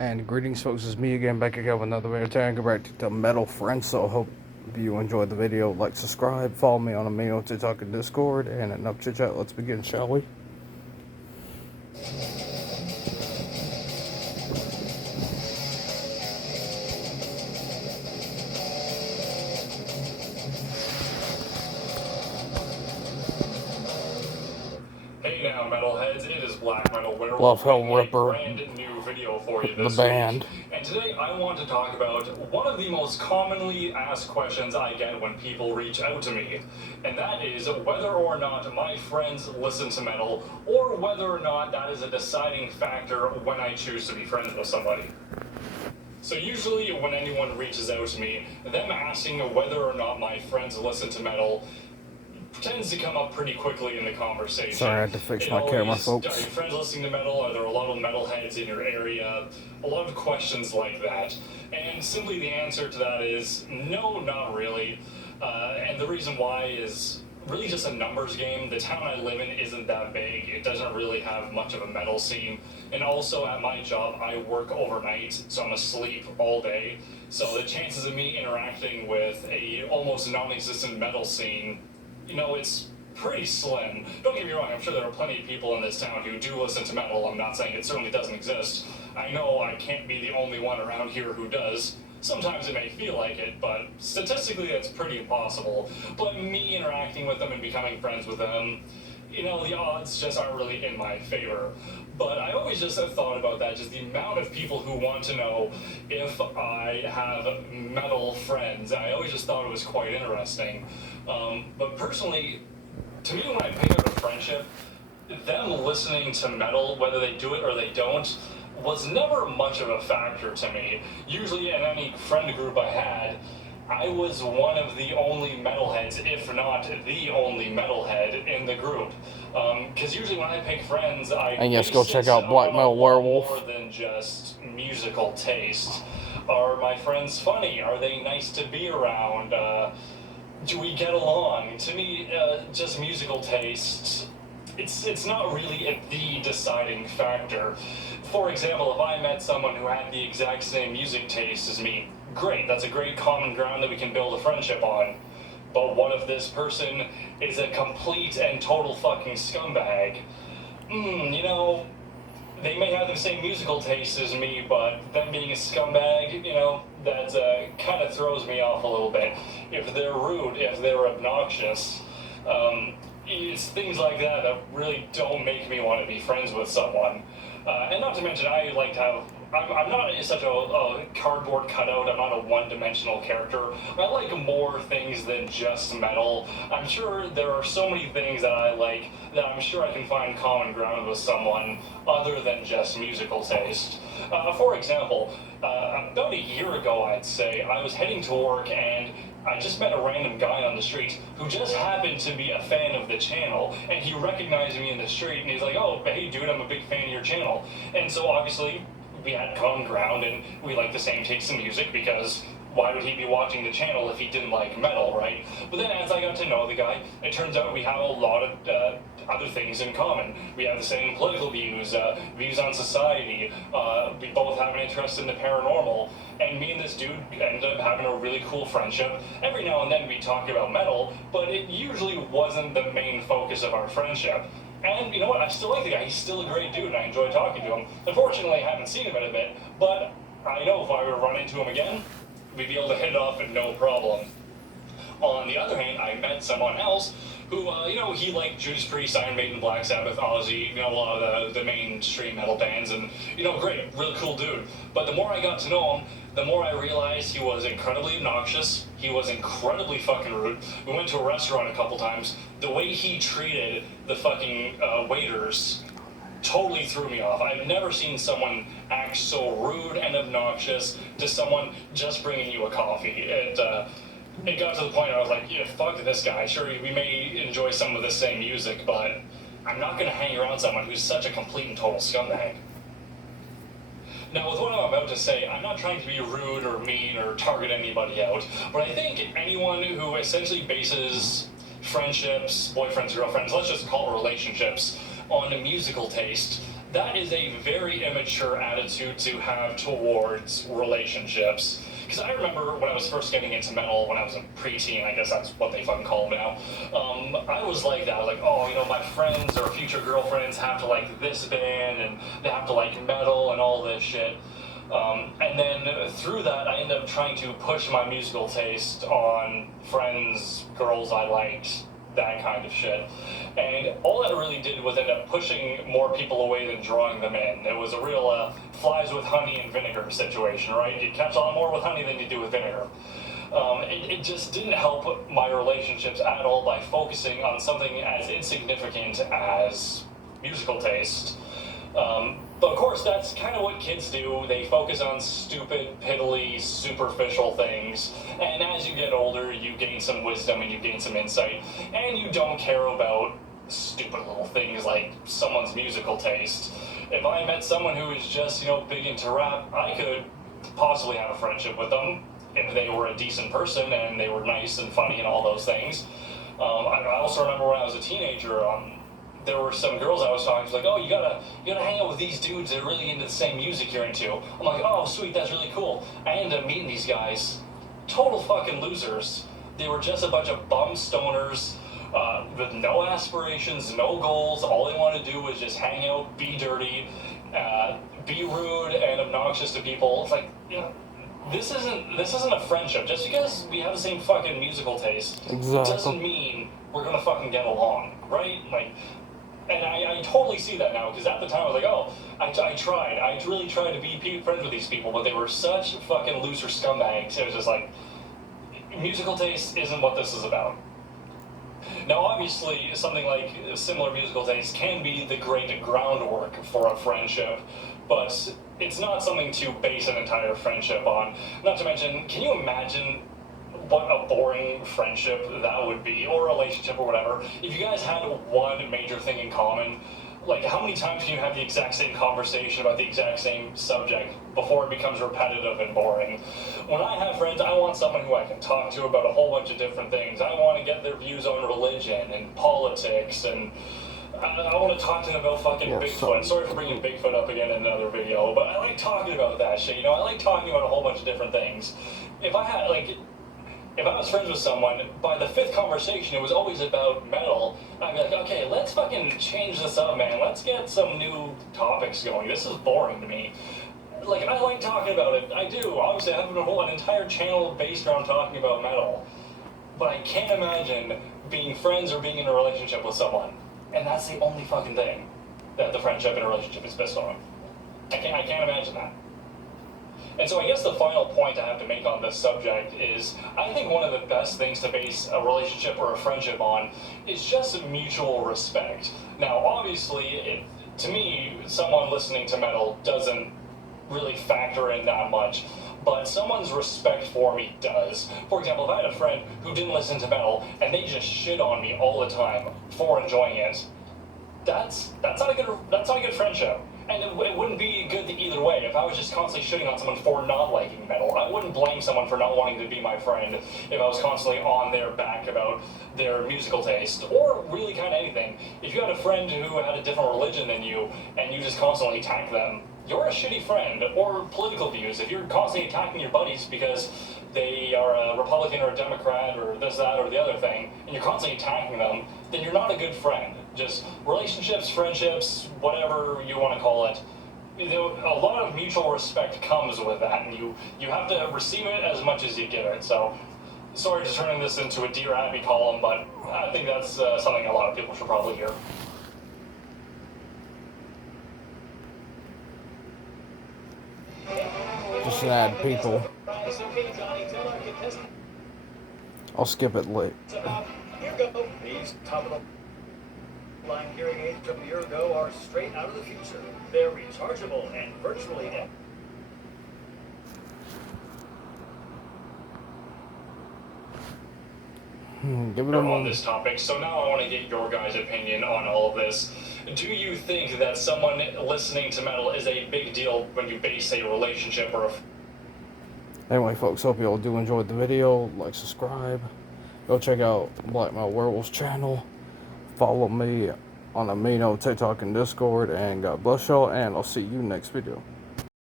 And greetings, folks. It's me again, back again with another video. Today, go back to Metal Friends. So, I hope you enjoyed the video. Like, subscribe, follow me on Amigo TikTok and Discord. And enough chit chat. Let's begin, shall we? Hey now, metalheads, it is Black Metal Werewolf. Love Hell bringing Ripper, a brand new video for you the this band. week. And today I want to talk about one of the most commonly asked questions I get when people reach out to me. And that is whether or not my friends listen to metal, or whether or not that is a deciding factor when I choose to be friends with somebody. So usually when anyone reaches out to me, them asking whether or not my friends listen to metal tends to come up pretty quickly in the conversation. Sorry, I had to fix my camera, folks. Are your friends listening to metal? Are there a lot of metalheads in your area? A lot of questions like that. And simply the answer to that is no, not really. And the reason why is really just a numbers game. The town I live in isn't that big. It doesn't really have much of a metal scene. And also at my job, I work overnight, so I'm asleep all day. So the chances of me interacting with a almost non-existent metal scene, you know, it's pretty slim. Don't get me wrong, I'm sure there are plenty of people in this town who do listen to metal. I'm not saying it certainly doesn't exist. I know I can't be the only one around here who does. Sometimes it may feel like it, but statistically that's pretty impossible. But me interacting with them and becoming friends with them, you know, the odds just aren't really in my favor. But I always just have thought about that, just the amount of people who want to know if I have metal friends. I always just thought it was quite interesting. But personally, to me, when I pick out a friendship, them listening to metal, whether they do it or they don't, was never much of a factor to me. Usually in any friend group I had, I was one of the only metalheads, if not the only metalhead in the group. Because usually when I pick friends, And yes, go check out Black Metal Werewolf. More than just musical taste. Are my friends funny? Are they nice to be around? Do we get along? To me, just musical taste, it's not really the deciding factor. For example, if I met someone who had the exact same music taste as me, great, that's a great common ground that we can build a friendship on. But what if this person is a complete and total fucking scumbag? You know, they may have the same musical taste as me, but them being a scumbag, you know, that kind of throws me off a little bit. If they're rude, if they're obnoxious, it's things like that that really don't make me want to be friends with someone. And not to mention, I like to have, I'm not such a cardboard cutout, I'm not a one-dimensional character. I like more things than just metal. I'm sure there are so many things that I like that I'm sure I can find common ground with someone other than just musical taste. For example, about a year ago, I'd say, I was heading to work and I just met a random guy on the street who just happened to be a fan of the channel, and he recognized me in the street, and he's like, oh, hey dude, I'm a big fan of your channel. And so obviously, we had common ground, and we like the same taste in music, because why would he be watching the channel if he didn't like metal, right? But then as I got to know the guy, it turns out we have a lot of other things in common. We have the same political views, views on society, we both have an interest in the paranormal, and me and this dude ended up having a really cool friendship. Every now and then we talk about metal, but it usually wasn't the main focus of our friendship. And you know what, I still like the guy, he's still a great dude, and I enjoy talking to him. Unfortunately, I haven't seen him in a bit, but I know if I were to run into him again, we'd be able to hit it off and no problem. On the other hand, I met someone else who, you know, he liked Judas Priest, Iron Maiden, Black Sabbath, Ozzy, you know, a lot of the mainstream metal bands, and, you know, great, really cool dude. But the more I got to know him, the more I realized he was incredibly obnoxious, he was incredibly fucking rude. We went to a restaurant a couple times, the way he treated the fucking waiters totally threw me off. I've never seen someone act so rude and obnoxious to someone just bringing you a coffee. It got to the point where I was like, yeah, fuck this guy. Sure, we may enjoy some of the same music, but I'm not going to hang around someone who's such a complete and total scumbag. Now, with what I'm about to say, I'm not trying to be rude or mean or target anybody out, but I think anyone who essentially bases friendships, boyfriends, girlfriends, let's just call it relationships, on a musical taste, that is a very immature attitude to have towards relationships. Because I remember when I was first getting into metal, when I was a preteen, I guess that's what they fucking call them now. I was like that. I was like, oh, you know, my friends or future girlfriends have to like this band and they have to like metal and all this shit. And then through that, I ended up trying to push my musical taste on friends, girls I liked, that kind of shit. And all that really did was end up pushing more people away than drawing them in. It was a real flies with honey and vinegar situation, right? You catch a lot more with honey than you do with vinegar. It just didn't help my relationships at all by focusing on something as insignificant as musical taste. But of course, that's kind of what kids do. They focus on stupid, piddly, superficial things. And as you get older, you gain some wisdom and you gain some insight. And you don't care about stupid little things like someone's musical taste. If I met someone who is just, you know, big into rap, I could possibly have a friendship with them if they were a decent person and they were nice and funny and all those things. I also remember when I was a teenager, there were some girls I was talking to, like, oh, you gotta hang out with these dudes that are really into the same music you're into. I'm like, oh, sweet, that's really cool. I ended up meeting these guys, total fucking losers. They were just a bunch of bum stoners with no aspirations, no goals. All they wanted to do was just hang out, be dirty, be rude and obnoxious to people. It's like, you know, this isn't a friendship. Just because we have the same fucking musical taste doesn't mean we're gonna fucking get along, right? Like. And I totally see that now, because at the time I was like, oh, I really tried to be friends with these people, but they were such fucking loser scumbags. It was just like, musical taste isn't what this is about. Now, obviously, something like similar musical taste can be the great groundwork for a friendship, but it's not something to base an entire friendship on. Not to mention, can you imagine what a boring friendship that would be, or relationship or whatever, if you guys had one major thing in common? Like, how many times can you have the exact same conversation about the exact same subject before it becomes repetitive and boring? When I have friends, I want someone who I can talk to about a whole bunch of different things. I want to get their views on religion and politics, and I want to talk to them about fucking Bigfoot. Sorry for bringing Bigfoot up again in another video, but I like talking about that shit, you know? I like talking about a whole bunch of different things. If I was friends with someone, by the fifth conversation, it was always about metal. I'd be like, okay, let's fucking change this up, man. Let's get some new topics going. This is boring to me. Like, I like talking about it. I do. Obviously, I have an entire channel based around talking about metal. But I can't imagine being friends or being in a relationship with someone. And that's the only fucking thing that the friendship and a relationship is based on. I can't imagine that. And so I guess the final point I have to make on this subject is, I think one of the best things to base a relationship or a friendship on is just mutual respect. Now, obviously, to me, someone listening to metal doesn't really factor in that much, but someone's respect for me does. For example, if I had a friend who didn't listen to metal and they just shit on me all the time for enjoying it, that's not a good friendship. And it wouldn't be good either way. If I was just constantly shitting on someone for not liking metal, I wouldn't blame someone for not wanting to be my friend if I was constantly on their back about their musical taste, or really kind of anything. If you had a friend who had a different religion than you, and you just constantly attack them, you're a shitty friend. Or political views. If you're constantly attacking your buddies because they are a Republican or a Democrat or this, that, or the other thing, and you're constantly attacking them, then you're not a good friend. Just relationships, friendships, whatever you want to call it, you know, a lot of mutual respect comes with that, and you have to receive it as much as you give it. So, sorry to turning this into a Dear Abby column, but I think that's something a lot of people should probably hear. Just add people. I'll skip it late. Here go. These top of the line hearing aids from a year ago are straight out of the future. They're rechargeable and virtually Give it a on moment. this topic. So now I want to get your guys' opinion on all of this. Do you think that someone listening to metal is a big deal when you base a relationship or a... Anyway, folks, hope you all do enjoy the video. Like, subscribe. Go check out Black Metal Werewolves channel. Follow me on Amino, TikTok, and Discord. And God bless y'all, and I'll see you next video.